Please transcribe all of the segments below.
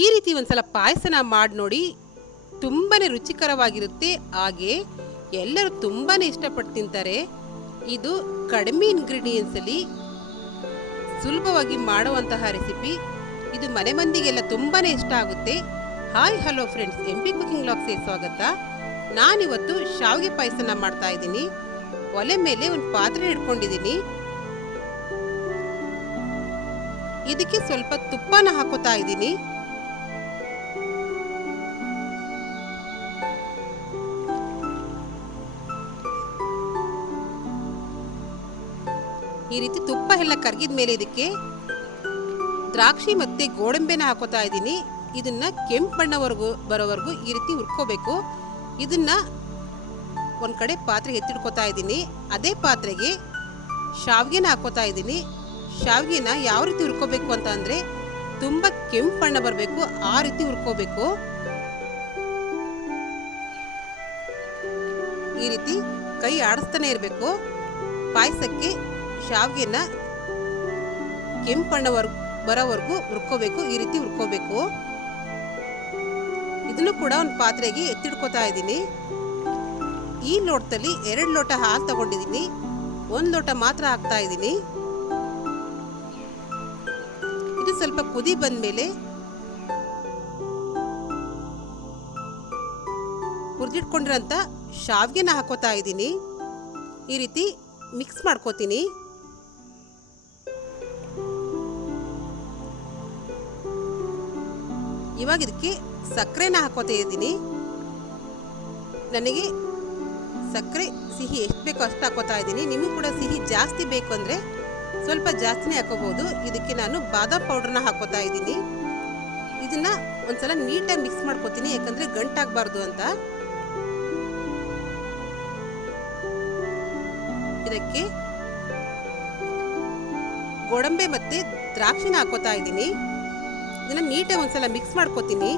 ಈ ರೀತಿ ಒಂದ್ಸಲ ಪಾಯಸನ ಮಾಡಿ ನೋಡಿ, ತುಂಬಾ ರುಚಿಕರವಾಗಿರುತ್ತೆ. ಹಾಗೆ ಎಲ್ಲರೂ ತುಂಬಾ ಇಷ್ಟಪಟ್ಟು ತಿಂತಾರೆ. ಇದು ಕಡಿಮೆ ಇಂಗ್ರೀಡಿಯೆಂಟ್ಸಲ್ಲಿ ಸುಲಭವಾಗಿ ಮಾಡುವಂತಹ ರೆಸಿಪಿ. ಇದು ಮನೆ ಮಂದಿಗೆಲ್ಲ ತುಂಬಾ ಇಷ್ಟ ಆಗುತ್ತೆ. Hi hello friends, MP cooking ವ್ಲಾಗ್ಸ್ಗೆ ಸ್ವಾಗತ. ನಾನಿವತ್ತು ಶಾವಿಗೆ ಪಾಯಸನ ಮಾಡ್ತಾ ಇದ್ದೀನಿ. ಒಲೆ ಮೇಲೆ ಒಂದು ಪಾತ್ರೆ ಇಟ್ಕೊಂಡಿದ್ದೀನಿ. ಇದಕ್ಕೆ ಸ್ವಲ್ಪ ತುಪ್ಪನ ಹಾಕೋತಾ ಇದ್ದೀನಿ. ಈ ರೀತಿ ತುಪ್ಪ ಎಲ್ಲ ಕರಗಿದ ಮೇಲೆ ಇದಕ್ಕೆ ದ್ರಾಕ್ಷಿ ಮತ್ತೆ ಗೋಡಂಬಿನ ಹಾಕೋತಾ ಇದ್ದೀನಿ. ಇದನ್ನ ಕೆಂಪು ಬಣ್ಣವರೆಗೂ ಬರೋವರೆಗೂ ಈ ರೀತಿ ಹುರ್ಕೋಬೇಕು. ಇದನ್ನ ಒಂದು ಕಡೆ ಪಾತ್ರೆಗೆ ಎತ್ತಿಡ್ಕೋತಾ ಇದ್ದೀನಿ. ಅದೇ ಪಾತ್ರೆಗೆ ಶಾವಿಗೆನ ಹಾಕೋತಾ ಇದ್ದೀನಿ. ಶಾವಿಗೆನ ಯಾವ ರೀತಿ ಹುರ್ಕೋಬೇಕು ಅಂತ ಅಂದರೆ, ತುಂಬ ಕೆಂಪು ಬಣ್ಣ ಬರಬೇಕು, ಆ ರೀತಿ ಹುರ್ಕೋಬೇಕು. ಈ ರೀತಿ ಕೈ ಆಡಿಸ್ತಾನೆ ಇರಬೇಕು. ಪಾಯಸಕ್ಕೆ ಶಾವಿಗೆನ ಕೆಂಪು ಬಣ್ಣ ಬರೋವರೆಗೂ ಹುರ್ಕೋಬೇಕು. ಈ ರೀತಿ ಹುರ್ಕೋಬೇಕು. ಇದನ್ನು ಕೂಡ ಒಂದು ಪಾತ್ರೆಗೆ ಎತ್ತಿಡ್ಕೋತಾ ಇದ್ದೀನಿ. ಈ ಲೋಟದಲ್ಲಿ 2 ಲೋಟ ಹಾಲು ತಗೊಂಡಿದ್ದೀನಿ. 1 ಲೋಟ ಮಾತ್ರ ಹಾಕ್ತಾ ಇದ್ದೀನಿ. ಇದು ಸ್ವಲ್ಪ ಕುದಿ ಬಂದ್ಮೇಲೆ ಹುರಿದಿಟ್ಕೊಂಡಿರೋಂಥ ಶಾವಿಗೆನ ಹಾಕೋತಾ ಇದ್ದೀನಿ. ಈ ರೀತಿ ಮಿಕ್ಸ್ ಮಾಡ್ಕೋತೀನಿ. ಇವಾಗ ಇದಕ್ಕೆ ಸಕ್ಕರೆನ ಹಾಕೋತಾ ಇದ್ದೀನಿ. ನನಗೆ ಸಕ್ಕರೆ ಸಿಹಿ ಎಷ್ಟು ಬೇಕೋ ಅಷ್ಟು ಹಾಕೋತಾ ಇದ್ದೀನಿ. ನಿಮಗೂ ಕೂಡ ಸಿಹಿ ಜಾಸ್ತಿ ಬೇಕು ಅಂದರೆ ಸ್ವಲ್ಪ ಜಾಸ್ತಿನೇ ಹಾಕೋಬಹುದು. ಇದಕ್ಕೆ ನಾನು ಬಾದಾಮ್ ಪೌಡರ್ನ ಹಾಕೋತಾ ಇದ್ದೀನಿ. ಇದನ್ನ ಒಂದ್ಸಲ ನೀಟಾಗಿ ಮಿಕ್ಸ್ ಮಾಡ್ಕೋತೀನಿ, ಯಾಕಂದರೆ ಗಂಟಾಗಬಾರ್ದು ಅಂತ. ಇದಕ್ಕೆ ಗೋಡಂಬಿ ಮತ್ತೆ ದ್ರಾಕ್ಷಿನ ಹಾಕೋತಾ ಇದ್ದೀನಿ. ಇದನ್ನ ನೀಟಾಗಿ ಒಂದ್ಸಲ ಮಿಕ್ಸ್ ಮಾಡ್ಕೋತೀನಿ.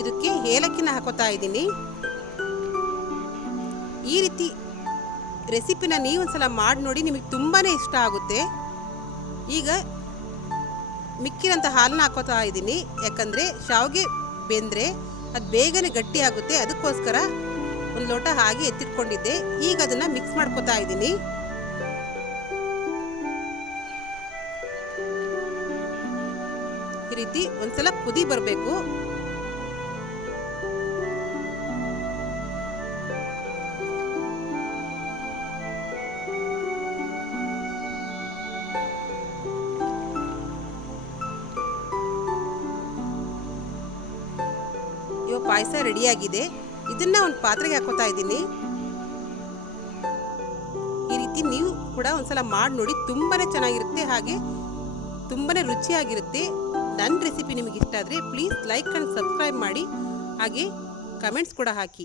ಇದಕ್ಕೆ ಏಲಕ್ಕಿನ ಹಾಕೋತಾ ಇದ್ದೀನಿ. ಈ ರೀತಿ ರೆಸಿಪಿನ ನೀವು ಒಂದ್ಸಲ ಮಾಡಿ ನೋಡಿ, ನಿಮಗೆ ತುಂಬಾನೇ ಇಷ್ಟ ಆಗುತ್ತೆ. ಈಗ ಮಿಕ್ಕಿರೋಂಥ ಹಾಲನ್ನ ಹಾಕೋತಾ ಇದ್ದೀನಿ, ಯಾಕಂದರೆ ಶಾವಿಗೆ ಬೆಂದರೆ ಅದು ಬೇಗನೆ ಗಟ್ಟಿ ಆಗುತ್ತೆ. ಅದಕ್ಕೋಸ್ಕರ 1 ಲೋಟ ಹಾಗೆ ಎತ್ತಿಟ್ಕೊಂಡಿದ್ದೆ. ಈಗ ಅದನ್ನು ಮಿಕ್ಸ್ ಮಾಡ್ಕೋತಾ ಇದ್ದೀನಿ. ಈ ರೀತಿ ಒಂದ್ಸಲ ಕುದಿ ಬರಬೇಕು. ಇವಾಗ ಪಾಯಸ ರೆಡಿಯಾಗಿದೆ. ಇದನ್ನ ಒಂದು ಪಾತ್ರೆಗೆ ಹಾಕೋತಾ ಇದ್ದೀನಿ. ಈ ರೀತಿ ನೀವು ಕೂಡ ಒಂದ್ಸಲ ಮಾಡಿ ನೋಡಿ, ತುಂಬಾನೇ ಚೆನ್ನಾಗಿರುತ್ತೆ. ಹಾಗೆ ತುಂಬಾನೇ ರುಚಿಯಾಗಿರುತ್ತೆ. ನನ್ನ ರೆಸಿಪಿ ನಿಮಗೆ ಇಷ್ಟ ಆದರೆ ಪ್ಲೀಸ್ ಲೈಕ್ ಆ್ಯಂಡ್ ಸಬ್ಸ್ಕ್ರೈಬ್ ಮಾಡಿ. ಹಾಗೆ ಕಮೆಂಟ್ಸ್ ಕೂಡ ಹಾಕಿ.